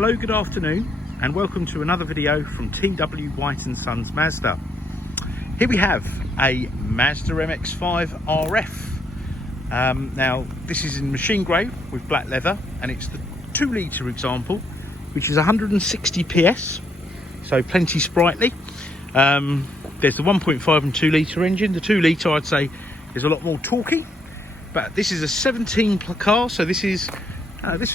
Hello, good afternoon, and welcome to another video from T.W White Sons Mazda. Here we have a Mazda MX-5 RF. Now, this is in machine grey with black leather, and it's the 2 litre example, which is 160 PS, so plenty sprightly. There's the 1.5 and 2 litre engine. The 2 litre, I'd say, is a lot more torquey, but this is a 17 car, so this is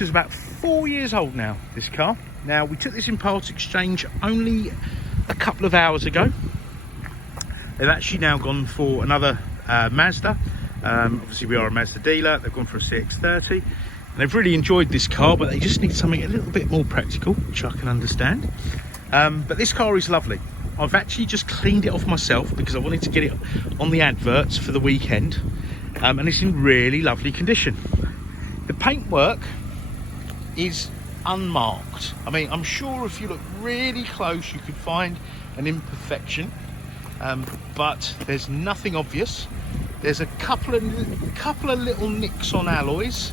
about 4 years old now, this car. Now, we took this in part exchange only a couple of hours ago. They've actually now gone for another Mazda. Obviously, we are a Mazda dealer. They've gone for a CX-30. And they've really enjoyed this car, but they just need something a little bit more practical, which I can understand. But this car is lovely. I've actually just cleaned it off myself because I wanted to get it on the adverts for the weekend. And it's in really lovely condition. The paintwork is unmarked. I mean, I'm sure if you look really close you could find an imperfection, but there's nothing obvious. There's a couple of little nicks on alloys,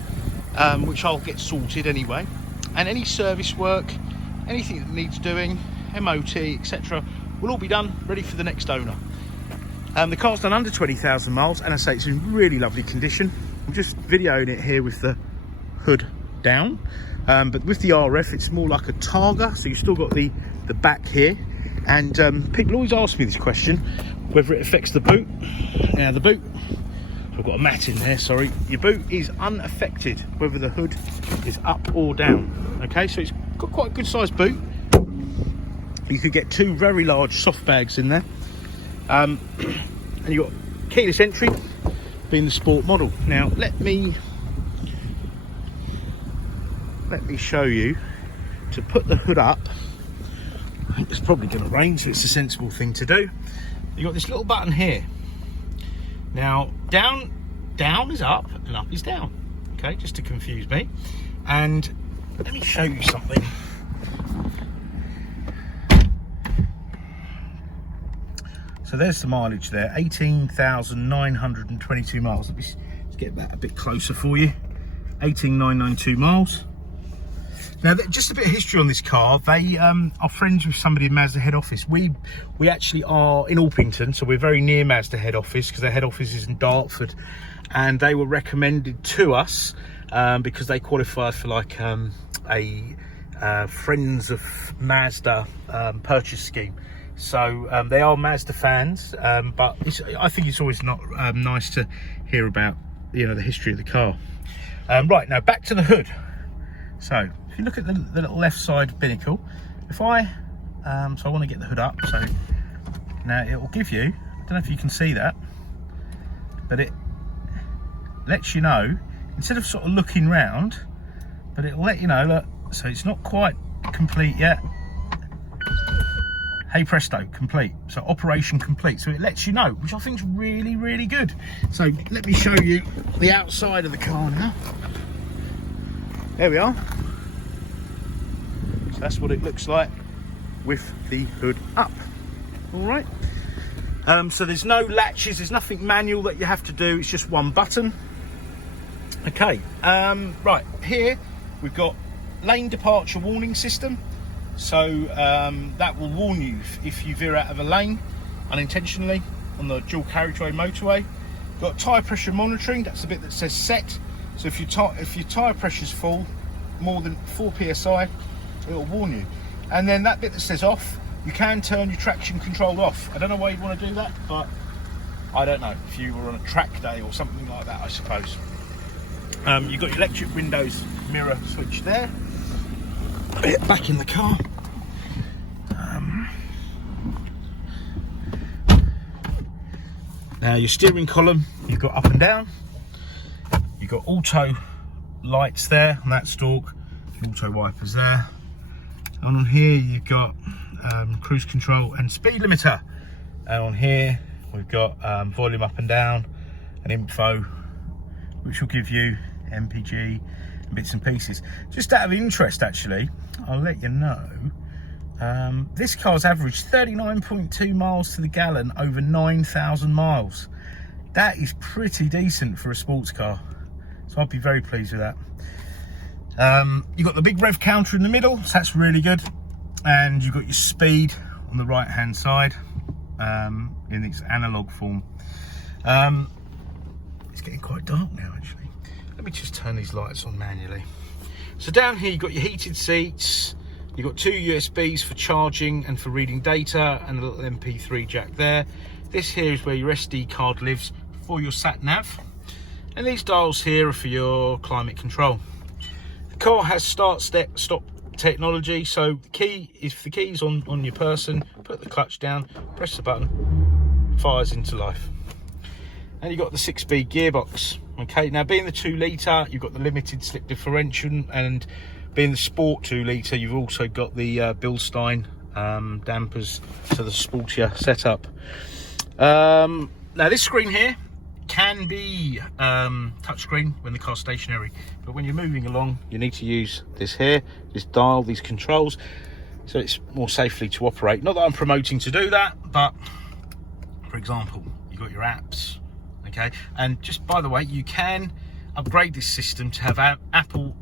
which I'll get sorted anyway, and any service work, anything that needs doing, MOT, etc., will all be done, ready for the next owner. The car's done under 20,000 miles, and I say it's in really lovely condition. I'm just videoing it here with the hood down, but with the RF it's more like a Targa, so you've still got the back here. And people always ask me this question, whether it affects the boot. Now, the boot, so I've got a mat in there, sorry, your boot is unaffected whether the hood is up or down. Okay, so it's got quite a good sized boot. You could get 2 very large soft bags in there, and you've got keyless entry, being the sport model. Now, let me show you. To put the hood up, I think it's probably going to rain, so it's a sensible thing to do. You've got this little button here. Now, down is up and up is down. Okay, just to confuse me. And let me show you something. So there's the mileage there, 18,922 miles. Let's get that a bit closer for you. 18,992 miles. Now, just a bit of history on this car. They are friends with somebody in Mazda head office. We actually are in Orpington, so we're very near Mazda head office because their head office is in Dartford, and they were recommended to us because they qualify for like a Friends of Mazda purchase scheme. So they are Mazda fans, but I think it's always nice to hear about, you know, the history of the car. Right, now back to the hood. So if you look at the little left side binnacle, if I so I want to get the hood up, so now it will give you, I don't know if you can see that, but it lets you know, instead of sort of looking round, but it will let you know, look, so it's not quite complete yet. Hey presto, complete. So operation complete. So it lets you know, which I think is really, really good. So let me show you the outside of the car now. There we are. So that's what it looks like with the hood up. All right. So there's no latches, there's nothing manual that you have to do. It's just one button. Okay. Right here we've got lane departure warning system. So that will warn you if you veer out of a lane unintentionally on the dual carriageway motorway. Got tyre pressure monitoring. That's the bit that says set. So if your tyre pressure's full, more than 4 psi, it will warn you. And then that bit that says off, you can turn your traction control off. I don't know why you'd want to do that, but I don't know. If you were on a track day or something like that, I suppose. You've got your electric windows mirror switch there. Put it back in the car. Now your steering column, you've got up and down. You've got auto lights there on that stalk, auto wipers there. And on here you've got cruise control and speed limiter. And on here we've got volume up and down and info, which will give you MPG and bits and pieces. Just out of interest, actually, I'll let you know, this car's averaged 39.2 miles to the gallon over 9,000 miles. That is pretty decent for a sports car, so I'd be very pleased with that. You've got the big rev counter in the middle, so that's really good. And you've got your speed on the right hand side in its analog form. It's getting quite dark now actually. Let me just turn these lights on manually. So down here you've got your heated seats, you've got 2 USBs for charging and for reading data, and a little MP3 jack there. This here is where your SD card lives for your sat nav, and these dials here are for your climate control. The car has start, stop technology, so the key is, if the key's on your person, put the clutch down, press the button, fires into life. And you've got the 6-speed gearbox. Okay, now being the 2 litre, you've got the limited slip differential, and being the sport 2 litre, you've also got the Bilstein dampers, so the sportier setup. Now this screen here can be touchscreen when the car's stationary, but when you're moving along you need to use this here, this dial, these controls, so it's more safely to operate. Not that I'm promoting to do that, but for example, you've got your apps, okay? And just by the way, you can upgrade this system to have Apple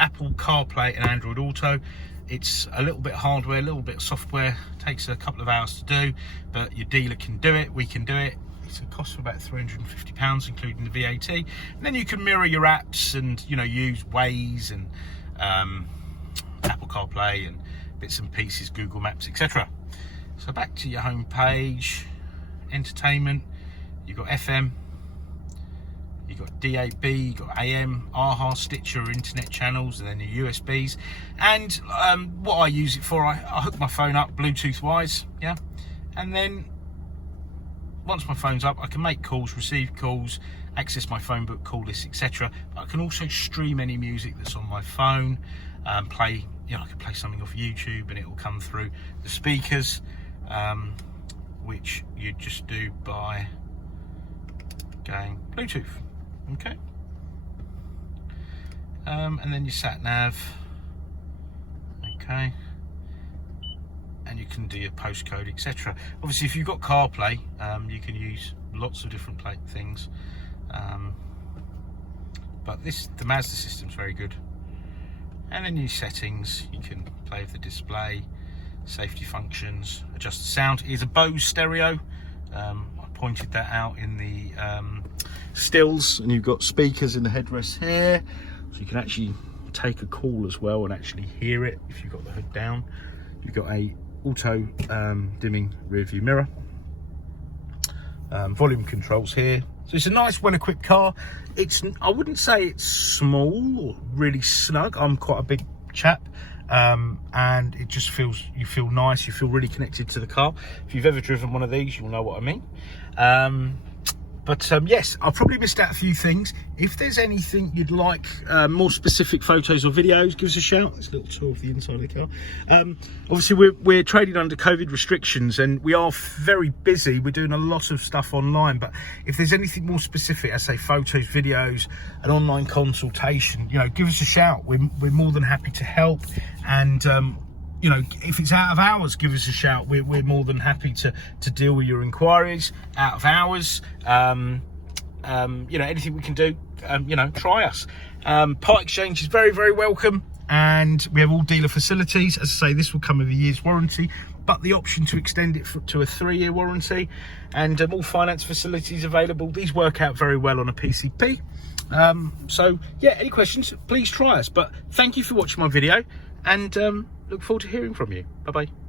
CarPlay and Android Auto. It's a little bit hardware, a little bit of software, takes a couple of hours to do, but your dealer can do it, we can do it. It's a cost of about £350, including the VAT. And then you can mirror your apps and, you know, use Waze and Apple CarPlay and bits and pieces, Google Maps, etc. So back to your home page, entertainment, you've got FM, you've got DAB, you've got AM, AHA, Stitcher, internet channels, and then your USBs. And what I use it for, I hook my phone up Bluetooth wise, yeah, and then once my phone's up, I can make calls, receive calls, access my phone book, call lists, etc. But I can also stream any music that's on my phone, play, you know, I can play something off YouTube and it will come through the speakers, which you just do by going Bluetooth, okay? And then your sat nav, okay? And you can do your postcode, etc. Obviously, if you've got CarPlay, you can use lots of different things. But the Mazda system's very good. And then your settings, you can play with the display, safety functions, adjust the sound. It is a Bose stereo. I pointed that out in the stills, and you've got speakers in the headrest here, so you can actually take a call as well and actually hear it if you've got the hood down. You've got a auto dimming rear view mirror, volume controls here, so it's a nice, well-equipped car. I wouldn't say it's small or really snug. I'm quite a big chap, and it just feels, you feel nice, you feel really connected to the car. If you've ever driven one of these, you'll know what I mean. But yes, I probably missed out a few things. If there's anything you'd like, more specific photos or videos, give us a shout. It's a little tour of the inside of the car. Obviously, we're trading under COVID restrictions, and we are very busy. We're doing a lot of stuff online. But if there's anything more specific, I say photos, videos, an online consultation, you know, give us a shout. We're more than happy to help. And you know, if it's out of hours, give us a shout. We're more than happy to deal with your inquiries out of hours. You know, anything we can do, you know, try us. Part exchange is very, very welcome, and we have all dealer facilities. As I say, this will come with a year's warranty, but the option to extend it to a 3-year warranty, and all finance facilities available. These work out very well on a PCP. So yeah, any questions, please try us. But thank you for watching my video, and look forward to hearing from you. Bye bye.